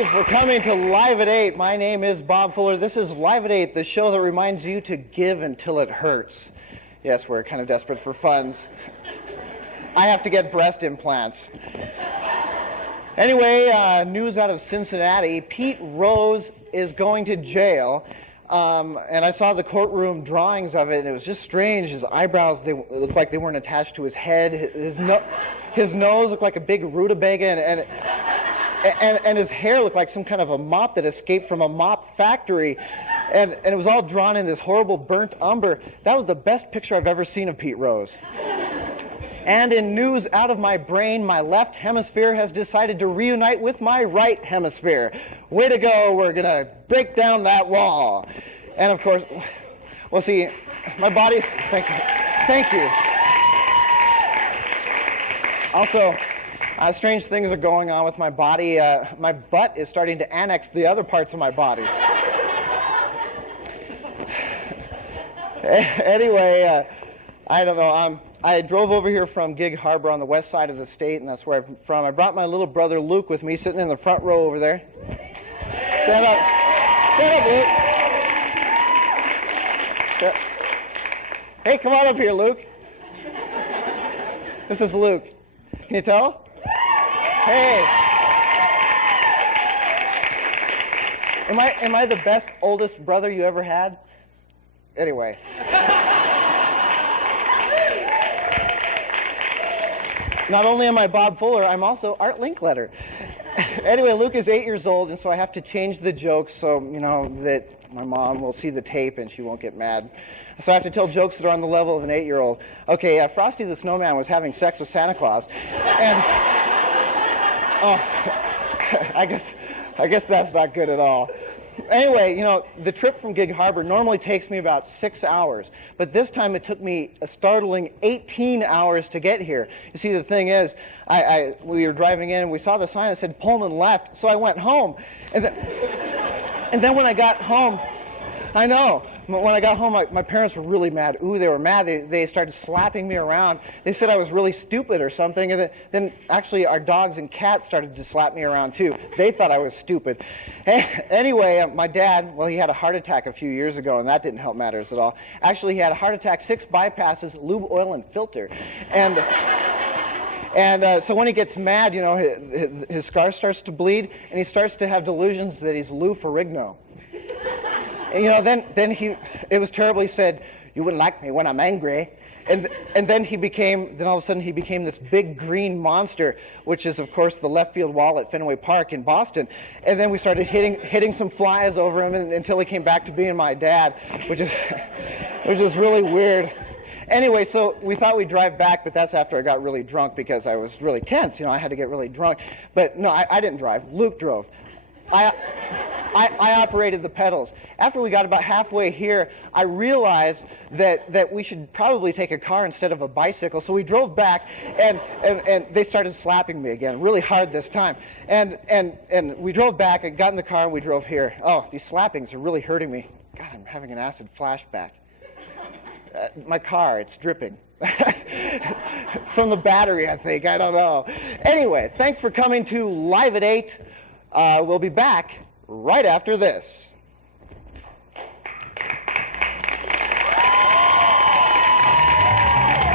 you for coming to Live at 8. My name is Bob Fuller. This is Live at 8, the show that reminds you to give until it hurts. Yes, we're kind of desperate for funds. I have to get breast implants. Anyway, news out of Cincinnati. Pete Rose is going to jail. And I saw the courtroom drawings of it, and it was just strange. His eyebrows, they looked like they weren't attached to his head. His nose looked like a big rutabaga, and his hair looked like some kind of a mop that escaped from a mop factory. And it was all drawn in this horrible burnt umber. That was the best picture I've ever seen of Pete Rose. And in news out of my brain, my left hemisphere has decided to reunite with my right hemisphere. Way to go, we're gonna break down that wall. And of course, well, see, my body, thank you. Also, strange things are going on with my body. My butt is starting to annex the other parts of my body. Anyway, I don't know, I drove over here from Gig Harbor on the west side of the state, and that's where I'm from. I brought my little brother Luke with me, sitting in the front row over there. Stand up. Stand up, Luke. Hey, come on up here, Luke. This is Luke. Can you tell? Hey. Am I the best oldest brother you ever had? Anyway. Not only am I Bob Fuller, I'm also Art Linkletter. Anyway, Luke is 8 years old, and so I have to change the jokes so, you know, that my mom will see the tape and she won't get mad. So I have to tell jokes that are on the level of an 8-year-old. Okay, Frosty the Snowman was having sex with Santa Claus, and I guess that's not good at all. Anyway, you know, the trip from Gig Harbor normally takes me about 6 hours, but this time it took me a startling 18 hours to get here. You see, the thing is, we were driving in and we saw the sign that said Pullman left, so I went home. And then when I got home, I know, when I got home, my parents were really mad. Ooh, they were mad. They started slapping me around. They said I was really stupid or something. And then actually our dogs and cats started to slap me around too. They thought I was stupid. Anyway, my dad, well, he had a heart attack a few years ago, and that didn't help matters at all. Actually, he had a heart attack, 6 bypasses, lube, oil, and filter. And so when he gets mad, you know, his scar starts to bleed, and he starts to have delusions that he's Lou Ferrigno. And, you know, then it was terrible. He said, "You wouldn't like me when I'm angry." And then all of a sudden he became this big green monster, which is, of course, the left field wall at Fenway Park in Boston. And then we started hitting some flies over him until he came back to being my dad, which is really weird. Anyway, so we thought we'd drive back, but that's after I got really drunk because I was really tense. You know, I had to get really drunk. But no, I didn't drive. Luke drove. I operated the pedals. After we got about halfway here, I realized that we should probably take a car instead of a bicycle. So we drove back, and they started slapping me again, really hard this time. And we drove back and got in the car and we drove here. Oh, these slappings are really hurting me. God, I'm having an acid flashback. My car, it's dripping. From the battery, I think. I don't know. Anyway, thanks for coming to Live at 8. We'll be back right after this.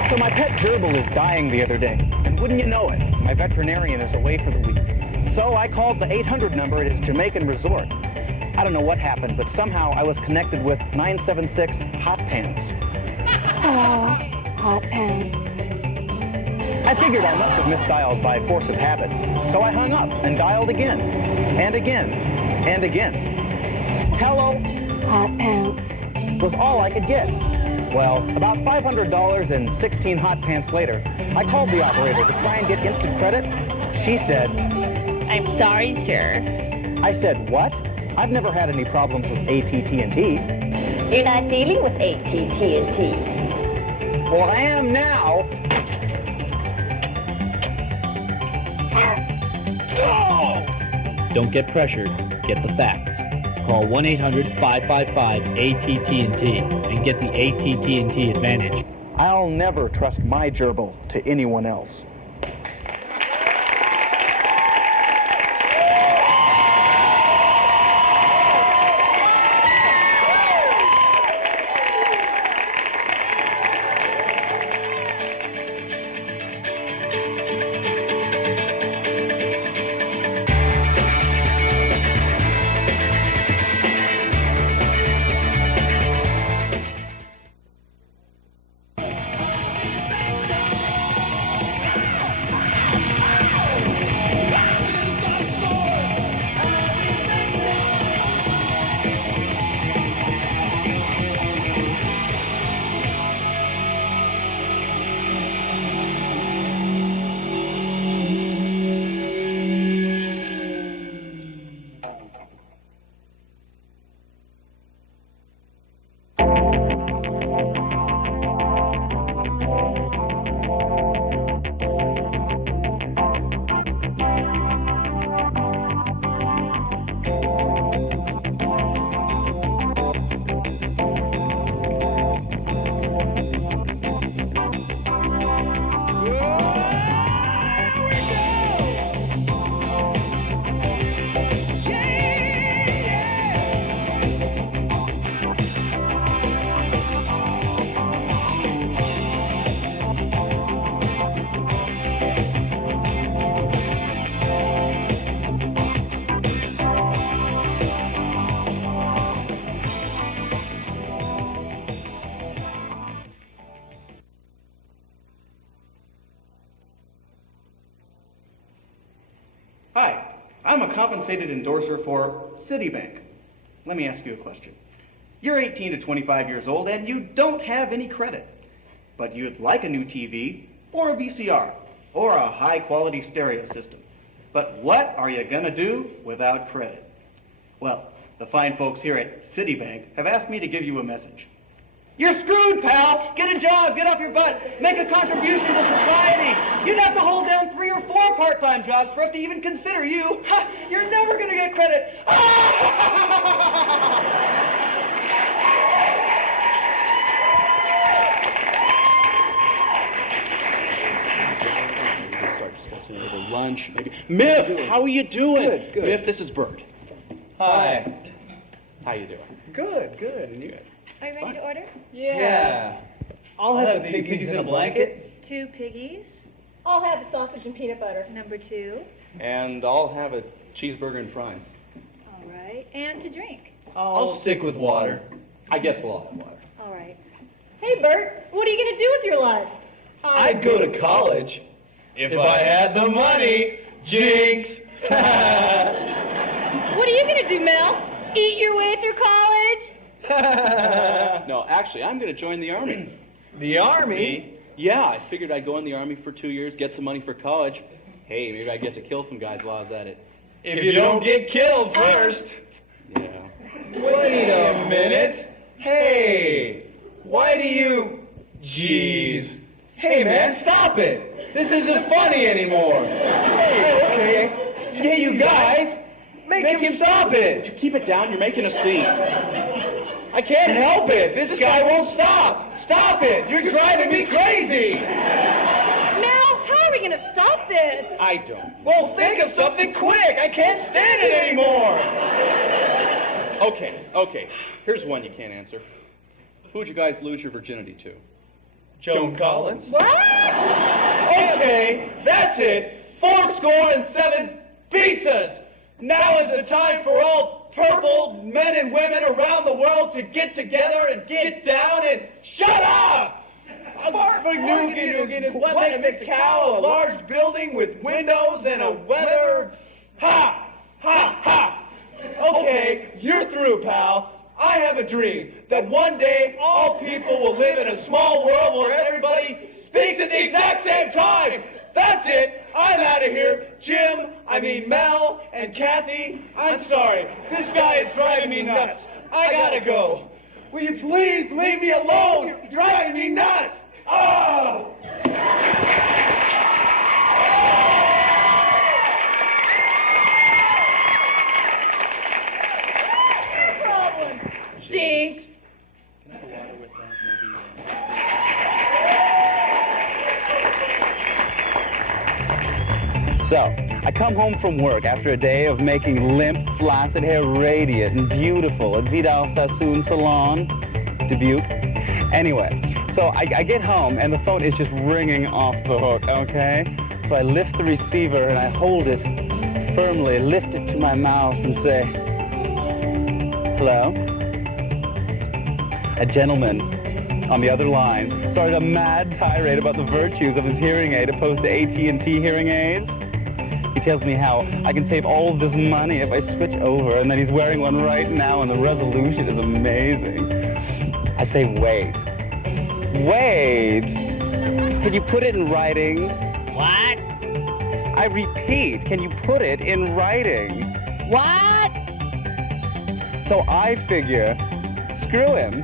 So my pet gerbil is dying the other day, and wouldn't you know it, my veterinarian is away for the week. So I called the 800 number at his Jamaican resort. I don't know what happened, but somehow I was connected with 976 Hot Pants. Oh, Hot Pants. I figured I must have misdialed by force of habit, so I hung up and dialed again, and again, and again. Hello? Hot Pants. Was all I could get. Well, about $500 and 16 hot pants later, I called the operator to try and get instant credit. She said, "I'm sorry, sir." I said, what? I've never had any problems with AT&T. You're not dealing with AT&T. Well, I am now. Don't get pressured. Get the facts. Call 1-800-555-ATT&T and get the ATT&T advantage. I'll never trust my gerbil to anyone else. I'm a compensated endorser for Citibank. Let me ask you a question. You're 18 to 25 years old and you don't have any credit, but you'd like a new TV or a VCR or a high-quality stereo system. But what are you gonna do without credit? Well, the fine folks here at Citibank have asked me to give you a message. You're screwed, pal! Get a job, get off your butt, make a contribution to society! You'd have to hold down 3 or 4 part-time jobs for us to even consider you! Ha! You're never gonna get credit! Over lunch, maybe. Miff, how are you doing? Good. Miff, this is Bert. Hi. How you doing? Good. And you? Are you ready to order? Yeah. I'll have the piggies in a blanket. 2 piggies. I'll have the sausage and peanut butter. Number 2. And I'll have a cheeseburger and fries. All right. And to drink. I'll stick with water. I guess we'll all have water. All right. Hey, Bert, what are you going to do with your life? I'd go to college if I had the money. Jinx. What are you going to do, Mel? Eat your way through college? No, actually, I'm going to join the Army. The Army? Yeah, I figured I'd go in the Army for 2 years, get some money for college. Hey, maybe I get to kill some guys while I was at it. If you don't get killed first. Yeah. Wait a minute. Hey, why do you... Jeez. Hey, man, stop it. This isn't funny anymore. Hey, okay. Hey, you guys, make him stop it. Keep it down, you're making a scene. I can't help it. This guy won't stop. Stop it. You're driving me crazy. Mel, how are we going to stop this? I don't. Well, think of something quick. I can't stand it anymore. Okay. Here's one you can't answer. Who'd you guys lose your virginity to? Joan Collins. What? Okay, that's it. 7 pizzas. Now is the time for all purple men and women around the world to get together and get down and shut up! A Farfignugan is what makes a cow a large building with windows and a weather... Ha! Okay, you're through, pal. I have a dream that one day all people will live in a small world where everybody speaks at the exact same time. That's it. I'm out of here. Mel and Kathy, I'm sorry. This guy is driving me nuts. I gotta go. Will you please leave me alone? You're driving me nuts. Oh! Jinx. So, I come home from work after a day of making limp, flaccid hair radiant and beautiful at Vidal Sassoon Salon, Dubuque. Anyway, so I get home and the phone is just ringing off the hook, okay? So I lift the receiver and I hold it firmly, lift it to my mouth and say, hello? A gentleman on the other line started a mad tirade about the virtues of his hearing aid opposed to AT&T hearing aids. He tells me how I can save all of this money if I switch over, and that he's wearing one right now, and the resolution is amazing. I say, wait. Can you put it in writing? What? I repeat, can you put it in writing? What? So I figure, screw him.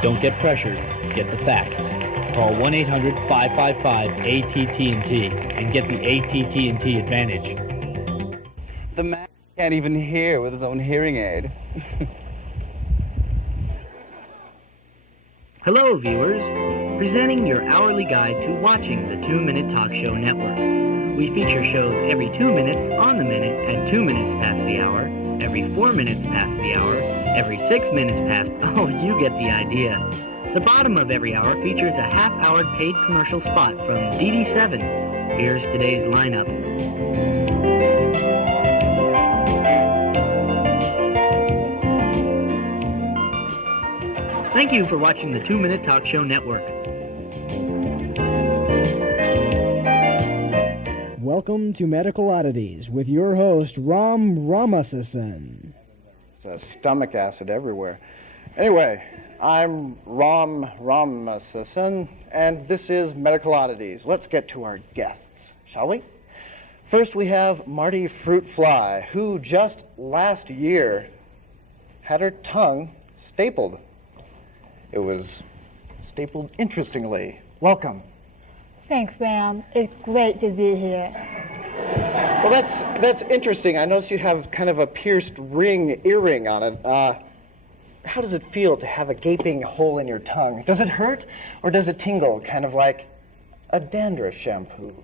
Don't get pressured, get the facts. Call 1-800-555-ATT&T and get the ATT&T advantage. The man can't even hear with his own hearing aid. Hello, viewers. Presenting your hourly guide to watching the 2 Minute Talk Show Network. We feature shows every 2 minutes, on the minute, at 2 minutes past the hour, every 4 minutes past the hour, every 6 minutes past... Oh, you get the idea. The bottom of every hour features a half-hour paid commercial spot from DD7. Here's today's lineup. Thank you for watching the 2 Minute Talk Show Network. Welcome to Medical Oddities with your host, Ram Ramasisan. It's stomach acid everywhere. Anyway, I'm Ram Ramasisan, and this is Medical Oddities. Let's get to our guests, shall we? First, we have Marty Fruit Fly, who just last year had her tongue stapled. It was stapled interestingly. Welcome. Thanks, Ram. It's great to be here. Well, that's interesting. I notice you have kind of a pierced earring on it. How does it feel to have a gaping hole in your tongue? Does it hurt or does it tingle, kind of like a dandruff shampoo?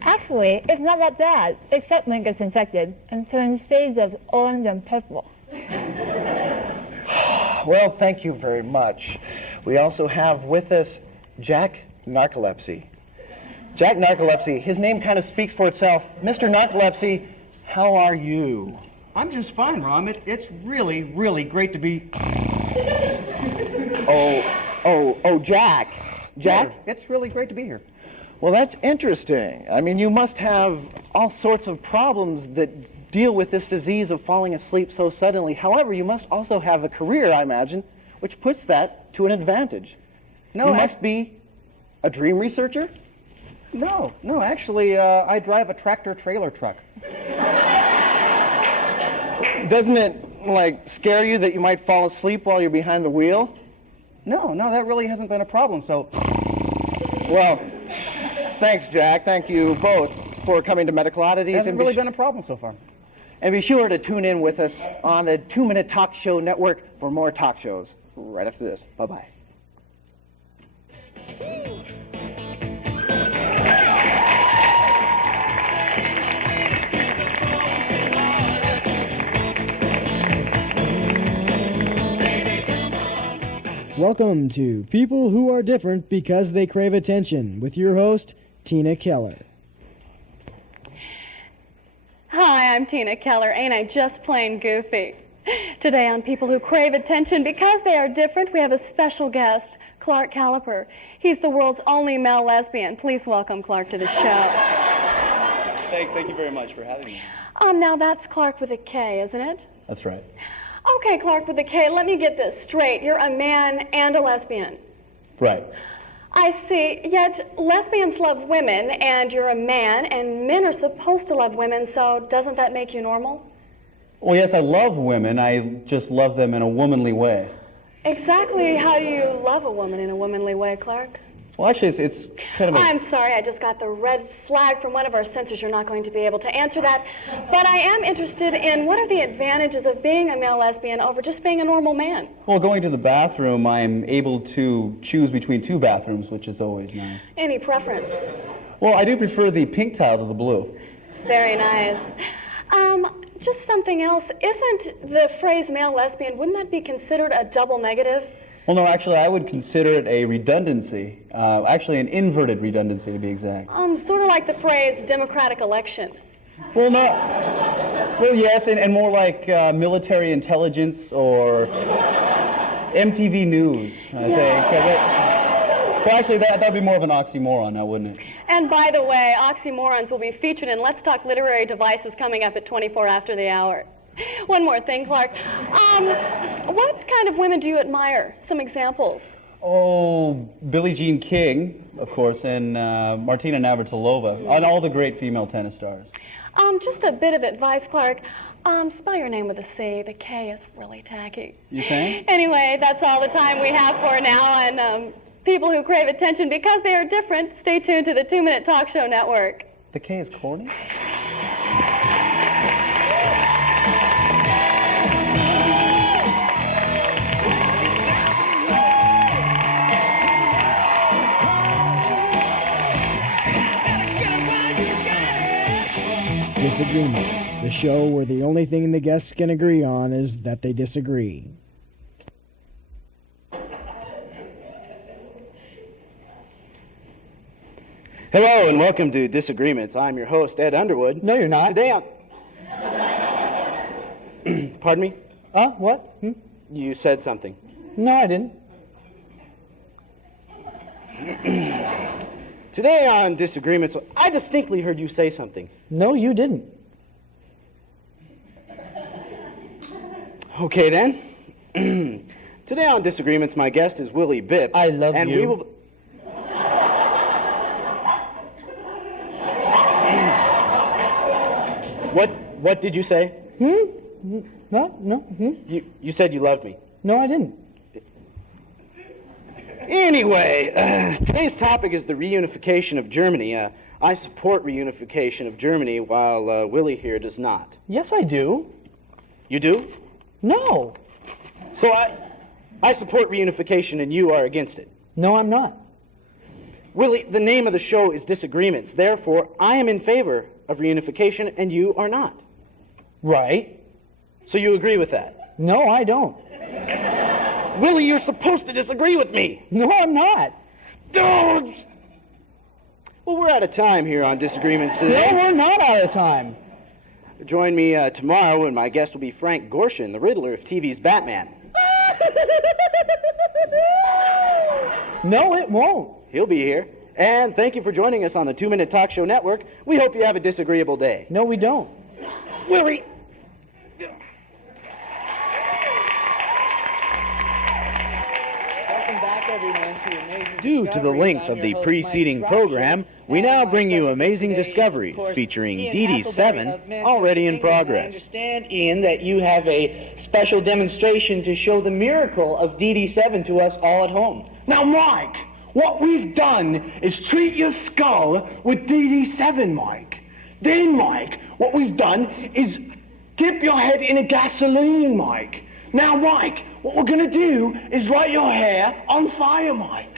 Actually, it's not that bad, except when it gets infected and turns shades of orange and purple. Well, thank you very much. We also have with us Jack Narcolepsy. Jack Narcolepsy, his name kind of speaks for itself. Mr. Narcolepsy, how are you? I'm just fine, Ram. It's really, really great to be... Oh, Jack. Jack? Yeah, it's really great to be here. Well, that's interesting. I mean, you must have all sorts of problems that deal with this disease of falling asleep so suddenly. However, you must also have a career, I imagine, which puts that to an advantage. No, you must be a dream researcher? No, actually, I drive a tractor-trailer truck. Doesn't it, like, scare you that you might fall asleep while you're behind the wheel? No, that really hasn't been a problem, so... Well, thanks, Jack. Thank you both for coming to Medical Oddities. It hasn't really been a problem so far. And be sure to tune in with us on the 2 Minute Talk Show Network for more talk shows right after this. Bye-bye. Welcome to People Who Are Different Because They Crave Attention with your host, Tina Keller. Hi, I'm Tina Keller. Ain't I just plain goofy? Today on People Who Crave Attention Because They Are Different, we have a special guest, Clark Caliper. He's the world's only male lesbian. Please welcome Clark to the show. Thank you very much for having me. Now that's Clark with a K, isn't it? That's right. Okay, Clark with a K, let me get this straight. You're a man and a lesbian. Right. I see, yet lesbians love women, and you're a man, and men are supposed to love women, so doesn't that make you normal? Well, yes, I love women. I just love them in a womanly way. Exactly how do you love a woman in a womanly way, Clark? Well, actually, it's kind of a... I'm sorry, I just got the red flag from one of our censors. You're not going to be able to answer that. But I am interested in what are the advantages of being a male lesbian over just being a normal man? Well, going to the bathroom, I'm able to choose between two bathrooms, which is always nice. Any preference? Well, I do prefer the pink tile to the blue. Very nice. Just something else. Isn't the phrase male lesbian, wouldn't that be considered a double negative? Well, no, actually, I would consider it a redundancy. Actually, an inverted redundancy, to be exact. Sort of like the phrase democratic election. Well, no. Well, yes, and more like military intelligence or MTV News, I think. Well, actually, that would be more of an oxymoron now, wouldn't it? And by the way, oxymorons will be featured in Let's Talk Literary Devices coming up at 24 after the hour. One more thing, Clark. What kind of women do you admire? Some examples. Oh, Billie Jean King, of course, and Martina Navratilova, and all the great female tennis stars. Just a bit of advice, Clark. Spell your name with a C. The K is really tacky. You think? Anyway, that's all the time we have for now, and People Who Crave Attention Because They Are Different, stay tuned to the 2 Minute Talk Show Network. The K is corny? Disagreements, the show where the only thing the guests can agree on is that they disagree. Hello and welcome to Disagreements. I'm your host, Ed Underwood. No, you're not. Today I'm... Pardon me? What? You said something. No, I didn't. Today on Disagreements, I distinctly heard you say something. No, you didn't. Okay, then. Today on Disagreements, my guest is Willie Bipp. I love and you. We will... What did you say? No. You said you loved me. No, I didn't. Anyway, today's topic is the reunification of Germany. I support reunification of Germany, while Willie here does not. Yes, I do. You do? No. So I support reunification and you are against it. No, I'm not. Willie, the name of the show is Disagreements. Therefore, I am in favor of reunification and you are not. Right. So you agree with that? No, I don't. Willie, you're supposed to disagree with me. No, I'm not. Don't! Well, we're out of time here on Disagreements today. No, we're not out of time. Join me tomorrow when my guest will be Frank Gorshin, the Riddler of TV's Batman. No, it won't. He'll be here. And thank you for joining us on the 2 Minute Talk Show Network. We hope you have a disagreeable day. No, we don't. Willie! Due to the length of the preceding program, we now bring you Amazing Discoveries featuring DD7 already in progress. I understand, Ian, that you have a special demonstration to show the miracle of DD7 to us all at home. Now, Mike, what we've done is treat your skull with DD7, Mike. Then, Mike, what we've done is dip your head in a gasoline, Mike. Now, Mike, what we're gonna do is light your hair on fire, Mike.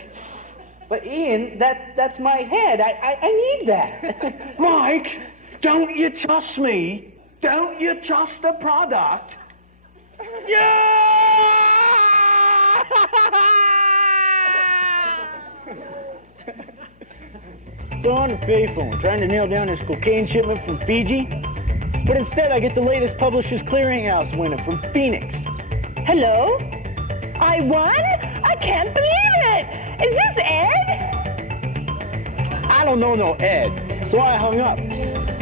But Ian, that's my head. I need that. Mike, don't you trust me? Don't you trust the product? So on the payphone, trying to nail down this cocaine shipment from Fiji. But instead, I get the latest Publishers Clearinghouse winner from Phoenix. Hello? I won? I can't believe it! Is this Ed? I don't know no Ed, so I hung up.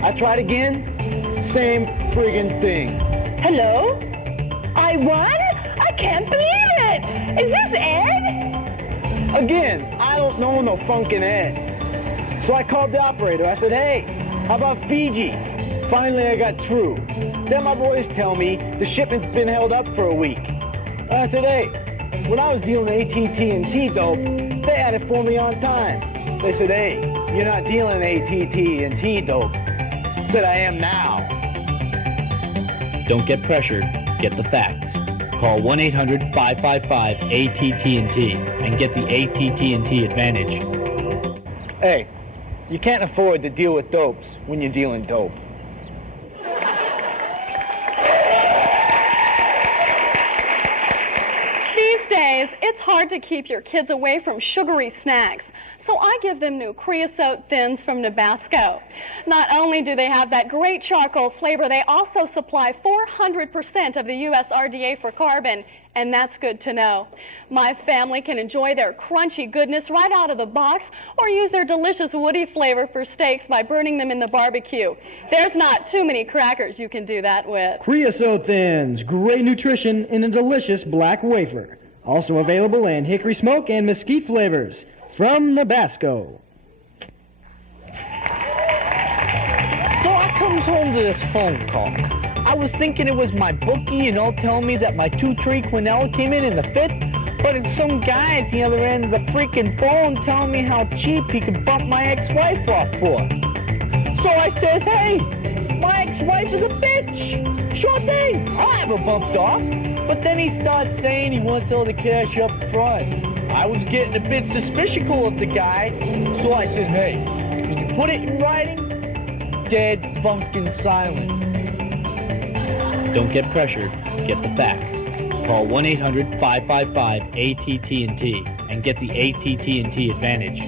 I tried again, same friggin' thing. Hello? I won? I can't believe it! Is this Ed? Again, I don't know no funkin' Ed. So I called the operator. I said, hey, how about Fiji? Finally, I got through. Then my boys tell me the shipment's been held up for a week. I said, hey, when I was dealing AT&T dope, they had it for me on time. They said, hey, you're not dealing AT&T dope. I said, I am now. Don't get pressured, get the facts. Call 1-800-555-ATT&T and get the ATT&T advantage. Hey, you can't afford to deal with dopes when you're dealing dope. These days, it's hard to keep your kids away from sugary snacks, so I give them new creosote thins from Nabasco. Not only do they have that great charcoal flavor, they also supply 400% of the U.S. RDA for carbon, and that's good to know. My family can enjoy their crunchy goodness right out of the box or use their delicious woody flavor for steaks by burning them in the barbecue. There's not too many crackers you can do that with. Creosote Thins, great nutrition in a delicious black wafer. Also available in hickory smoke and mesquite flavors from Nabasco. So I comes home to this phone call. I was thinking it was my bookie, telling me that my 2-tree quinella came in the fifth, but it's some guy at the other end of the freaking phone telling me how cheap he could bump my ex-wife off for. So I says, hey, my ex-wife is a bitch. Sure thing, I'll have her bumped off. But then he starts saying he wants all the cash up front. I was getting a bit suspicious of the guy, so I said, hey, can you put it in writing? Dead funkin' silence. Don't get pressured, get the facts. Call 1-800-555-ATT&T and get the ATT&T advantage.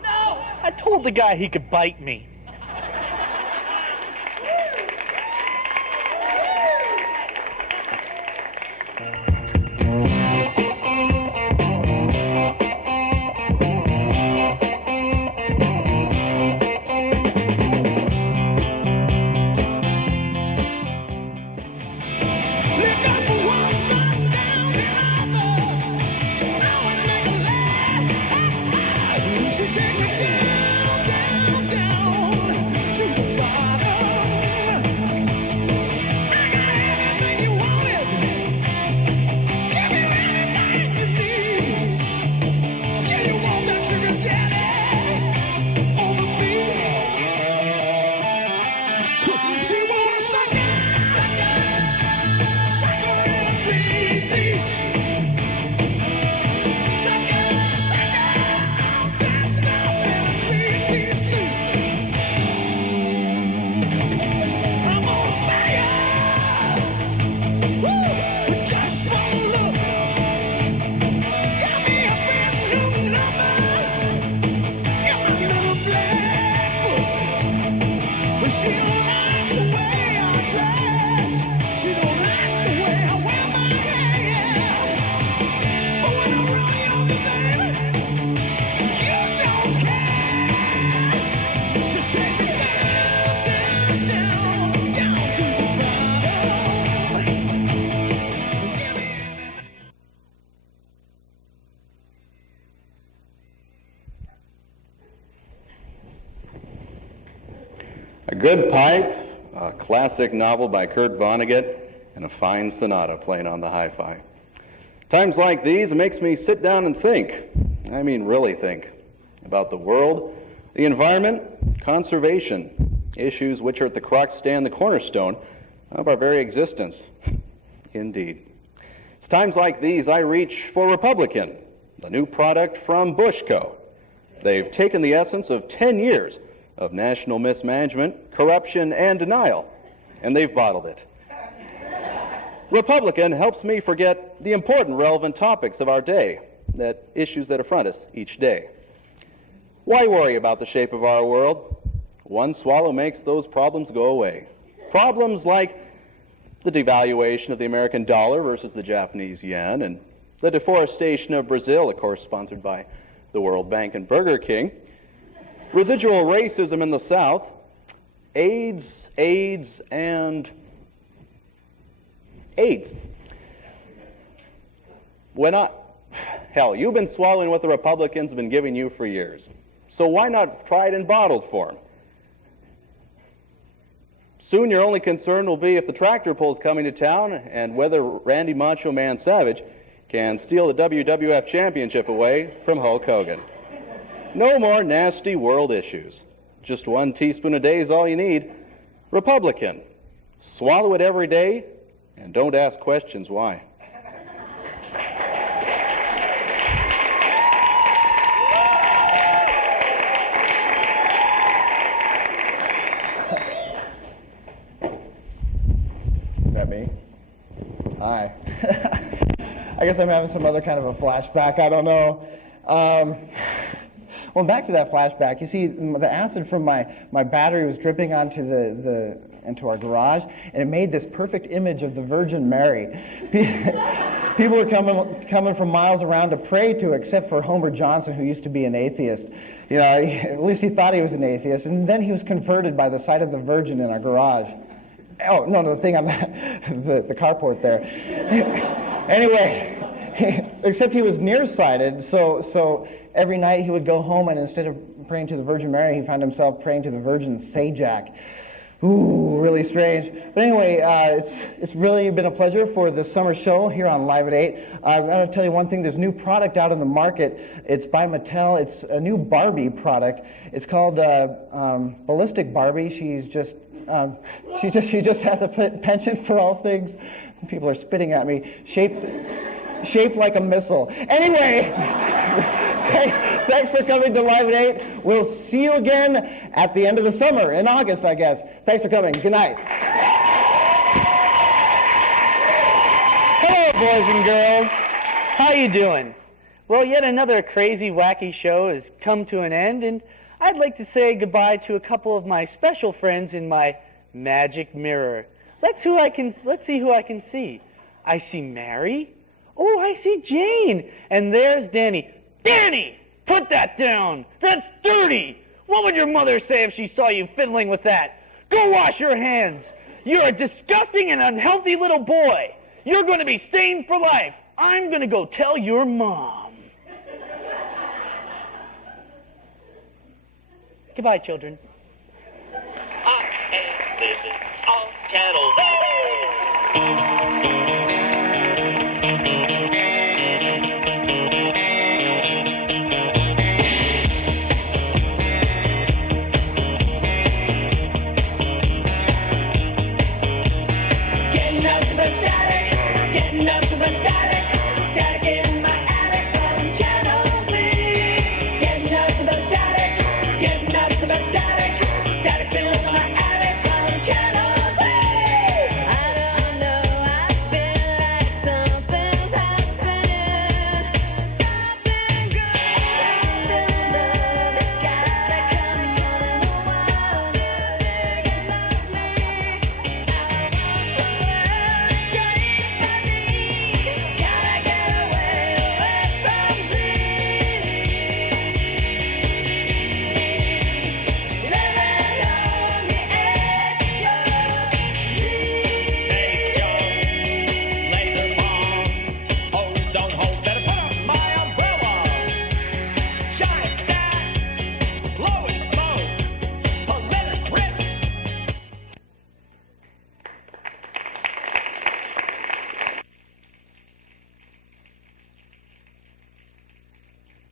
No! I told the guy he could bite me. good pipe, a classic novel by Kurt Vonnegut, and a fine sonata playing on the hi-fi. Times like these, it makes me sit down and think, I mean really think, about the world, the environment, conservation, issues which are at the crux and the cornerstone of our very existence. Indeed. It's times like these I reach for Republican, the new product from Bushco. They've taken the essence of 10 years of national mismanagement, corruption, and denial, and they've bottled it. Republican helps me forget the important, relevant topics of our day, that issues that affront us each day. Why worry about the shape of our world? One swallow makes those problems go away. Problems like the devaluation of the American dollar versus the Japanese yen, and the deforestation of Brazil, of course sponsored by the World Bank and Burger King, residual racism in the South, AIDS, and AIDS. Hell, you've been swallowing what the Republicans have been giving you for years. So why not try it in bottled form? Soon your only concern will be if the tractor pull's coming to town and whether Randy Macho Man Savage can steal the WWF Championship away from Hulk Hogan. No more nasty world issues. Just 1 teaspoon a day is all you need. Republican. Swallow it every day and don't ask questions why. Is that me? Hi. I guess I'm having some other kind of a flashback. I don't know. Well, back to that flashback. You see, the acid from my battery was dripping onto into our garage, and it made this perfect image of the Virgin Mary. People were coming from miles around to pray to, except for Homer Johnson, who used to be an atheist. You know, at least he thought he was an atheist, and then he was converted by the sight of the Virgin in our garage. Oh, no, the thing on the carport there. Anyway, except he was nearsighted, so every night he would go home, and instead of praying to the Virgin Mary, he found himself praying to the Virgin Sajak. Ooh, really strange. But anyway, it's really been a pleasure for this summer show here on Live at 8. I'm going to tell you one thing. There's a new product out in the market. It's by Mattel. It's a new Barbie product. It's called Ballistic Barbie. She just has a penchant for all things. People are spitting at me. Shaped like a missile. Anyway, thanks for coming to Live at 8. We'll see you again at the end of the summer, in August, I guess. Thanks for coming. Good night. Hello, boys and girls. How you doing? Well, yet another crazy, wacky show has come to an end, and I'd like to say goodbye to a couple of my special friends in my magic mirror. Let's see who I can see. I see Mary. Oh, I see Jane. And there's Danny. Danny, put that down. That's dirty. What would your mother say if she saw you fiddling with that? Go wash your hands. You're a disgusting and unhealthy little boy. You're going to be stained for life. I'm going to go tell your mom. Goodbye, children. And this is all Channel. Getting up to the static.